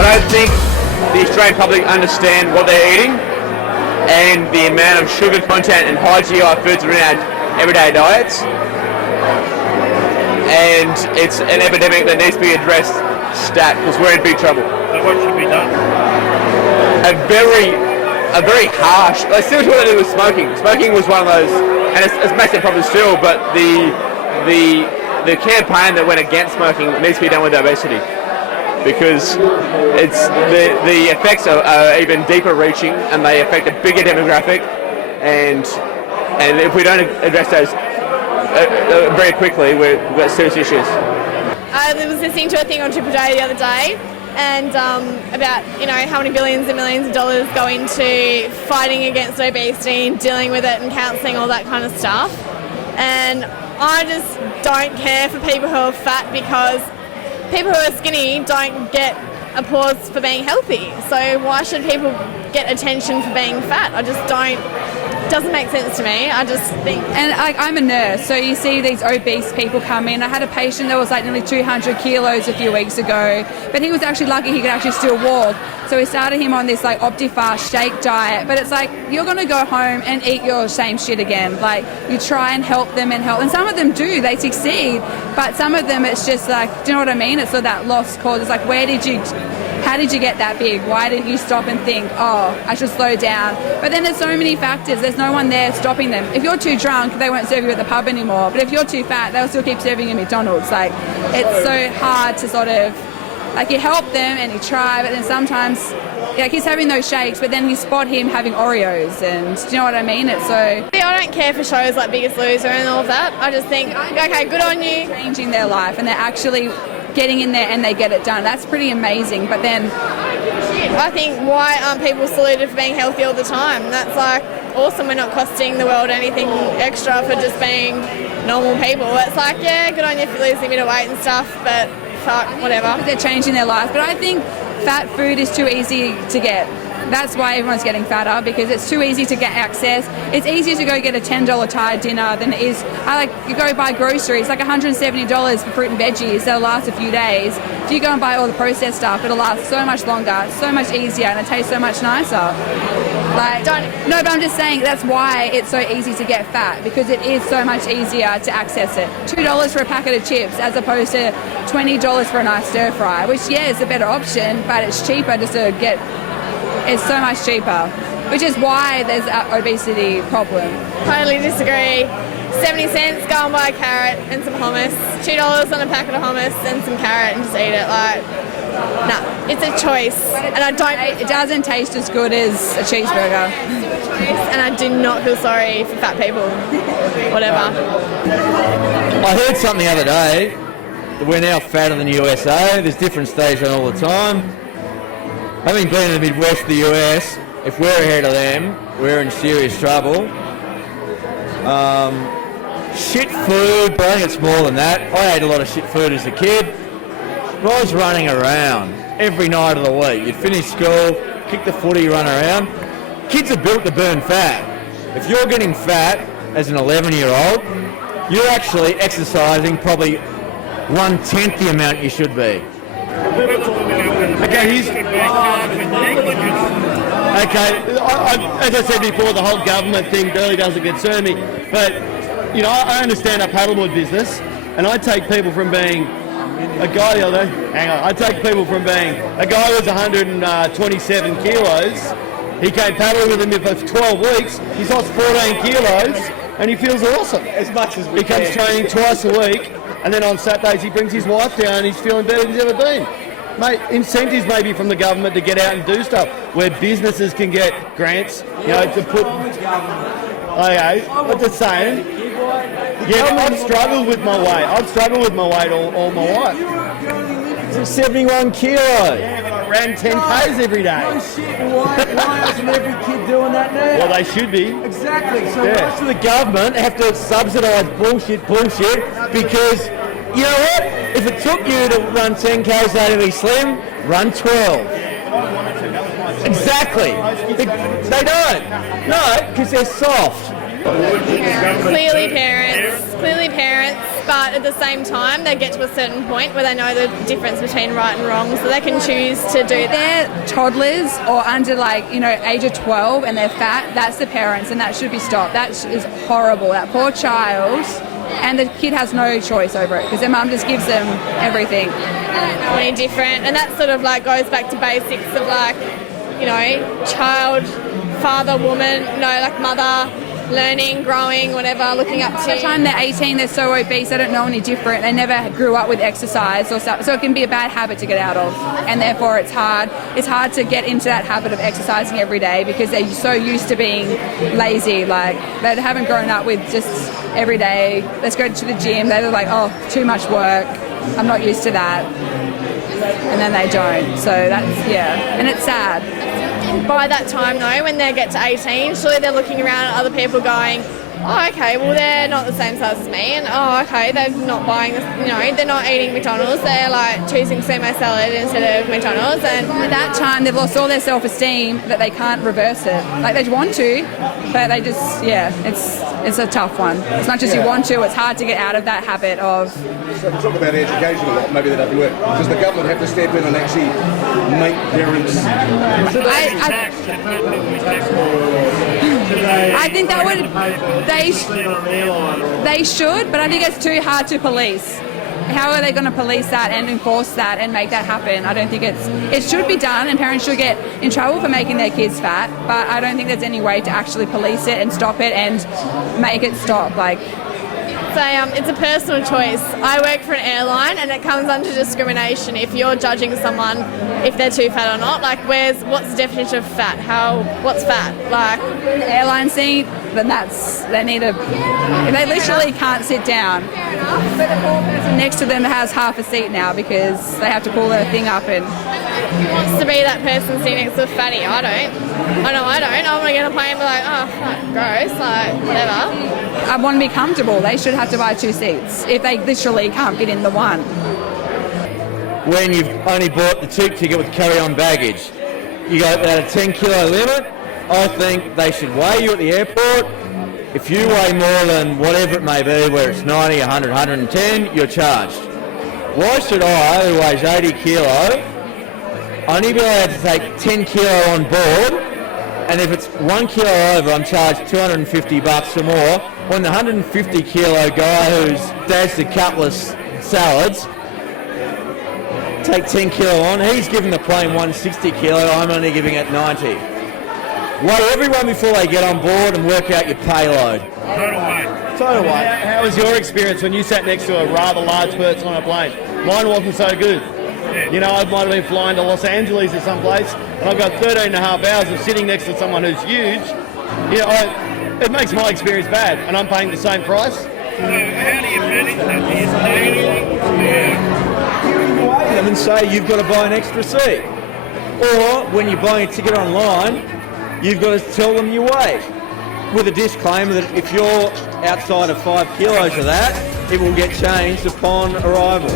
I don't think the Australian public understand what they're eating and the amount of sugar content and high GI foods are in our everyday diets. And it's an epidemic that needs to be addressed stat, because we're in big trouble. So what should be done? A very harsh, like similar to what they did with smoking. Smoking was one of those, and it's massive problem still, but the campaign that went against smoking needs to be done with obesity, because it's the effects are even deeper reaching, and they affect a bigger demographic, and if we don't address those very quickly, we've got serious issues. I was listening to a thing on Triple J the other day, and about how many billions and millions of dollars go into fighting against obesity and dealing with it and counselling, all that kind of stuff. And I just don't care for people who are fat, because people who are skinny don't get applause for being healthy. So why should people get attention for being fat? I just don't. Doesn't make sense to me. I just think. And I'm a nurse, so you see these obese people come in. I had a patient that was like nearly 200 kilos a few weeks ago, but he was actually lucky he could actually still walk. So we started him on this like Optifast shake diet, but it's like you're going to go home and eat your same shit again. Like you try and help them, and some of them do, they succeed, but some of them it's just like, do you know what I mean? It's sort of that lost cause. It's like, how did you get that big? Why didn't you stop and think, oh, I should slow down? But then there's so many factors. There's no one there stopping them. If you're too drunk, they won't serve you at the pub anymore. But if you're too fat, they'll still keep serving you at McDonald's. Like, it's so hard to sort of, like, you help them and you try, but then sometimes, like, he's having those shakes, but then you spot him having Oreos, and do you know what I mean? It's so... I don't care for shows like Biggest Loser and all of that. I just think, okay, good on you. Changing their life, and they're actually getting in there and they get it done. That's pretty amazing. But then I think, why aren't people saluted for being healthy all the time? That's like awesome. We're not costing the world anything extra for just being normal people. It's like, yeah, good on you for losing a bit of weight and stuff, but fuck, whatever. They're changing their life. But I think fat food is too easy to get. That's why everyone's getting fatter, because it's too easy to get access. It's easier to go get a $10 Thai dinner than it is. You go buy groceries, like $170 for fruit and veggies that'll last a few days. If you go and buy all the processed stuff, it'll last so much longer, it's so much easier, and it tastes so much nicer. No, but I'm just saying that's why it's so easy to get fat, because it is so much easier to access it. $2 for a packet of chips as opposed to $20 for a nice stir fry, which, yeah, is a better option, but it's cheaper just to get. It's so much cheaper, which is why there's an obesity problem. Totally disagree. 70 cents, go and buy a carrot and some hummus. $2 on a packet of hummus and some carrot and just eat it. Like, nah, it's a choice. And I don't. It doesn't taste as good as a cheeseburger. And I do not feel sorry for fat people. Whatever. I heard something the other day that we're now fatter than the USA. There's different states on all the time. Having been in the Midwest of the US, if we're ahead of them, we're in serious trouble. Shit food, but I think it's more than that. I ate a lot of shit food as a kid. But I was running around every night of the week. You'd finish school, kick the footy, run around. Kids are built to burn fat. If you're getting fat as an 11-year-old, you're actually exercising probably 1/10 the amount you should be. Okay, as I said before, the whole government thing really doesn't concern me. But, I understand our paddleboard business, and I take people from being a guy the other day. Hang on. I take people from being a guy who was 127 kilos. He came paddling with me for 12 weeks. He's lost 14 kilos, and he feels awesome. As much as he comes training twice a week, and then on Saturdays he brings his wife down and he's feeling better than he's ever been. Mate, incentives maybe from the government to get out and do stuff where businesses can get grants, to put. Okay, I'm just saying. Yeah, I've struggled with my weight. I've struggled with my weight all my life. 71 kilos. Yeah, but I ran 10 Ks every day. No shit. Why isn't every kid doing that now? Well, they should be. Exactly. So Why should the government have to subsidise bullshit because, you know what? If it took you to run 10 Ks to be slim, run 12. Exactly. They don't. No, because they're soft. Clearly parents, but at the same time, they get to a certain point where they know the difference between right and wrong, so they can choose to do that. They're toddlers or under age of 12 and they're fat, that's the parents and that should be stopped. That is horrible. That poor child, and the kid has no choice over it because their mum just gives them everything. They don't know any different, and that sort of goes back to basics of child, father, woman, mother, learning, growing, whatever, looking up to. By the time they're 18, they're so obese, they don't know any different. They never grew up with exercise or stuff, so it can be a bad habit to get out of, and therefore it's hard. It's hard to get into that habit of exercising every day because they're so used to being lazy. They haven't grown up with just every day, let's go to the gym. They're like, oh, too much work. I'm not used to that. And then they don't. So that's, and it's sad. By that time, though, when they get to 18, surely they're looking around at other people going, oh, okay, well, they're not the same size as me, and oh, okay, they're not buying this, they're not eating McDonald's, they're choosing sumo salad instead of McDonald's, and by that time they've lost all their self-esteem that they can't reverse it. They want to, but they just, it's a tough one. As much as you want to, it's hard to get out of that habit of... So talk about education a lot, maybe that doesn't work. Does the government have to step in and actually make parents... I think that would... They should, but I think it's too hard to police. How are they going to police that and enforce that and make that happen? I don't think it should be done, and parents should get in trouble for making their kids fat, but I don't think there's any way to actually police it and stop it and make it stop. It's a personal choice. I work for an airline, and it comes under discrimination if you're judging someone if they're too fat or not. What's the definition of fat? What's fat? An airline seat, then they need if they literally can't sit down. But the poor person next to them has half a seat now because they have to pull their thing up and... Who wants to be that person sitting next to a fatty? I don't. I want to get on a plane and be like, oh, fuck, gross, whatever. I want to be comfortable. They should have to buy 2 seats if they literally can't fit in the one. When you've only bought the cheap ticket with carry-on baggage, you got at a 10 kilo limit, I think they should weigh you at the airport. If you weigh more than whatever it may be, where it's 90, 100, 110, you're charged. Why should I, who weighs 80 kilo, only be allowed to take 10 kilo on board, and if it's 1 kilo over, I'm charged $250 or more, when the 150 kilo guy who's dashed a couple of salads, take 10 kilo on, he's giving the plane 160 kilo, I'm only giving it 90. Weigh everyone before they get on board and work out your payload. Total weight. How was your experience when you sat next to a rather large person on a plane? Mine wasn't so good. I might have been flying to Los Angeles or someplace, and I've got 13 and a half hours of sitting next to someone who's huge. It makes my experience bad, and I'm paying the same price. So how do you manage that? Do you say anything? Them and say you've got to buy an extra seat. Or when you're buying a ticket online, you've got to tell them your weight, with a disclaimer that if you're outside of 5 kilos of that, it will get changed upon arrival.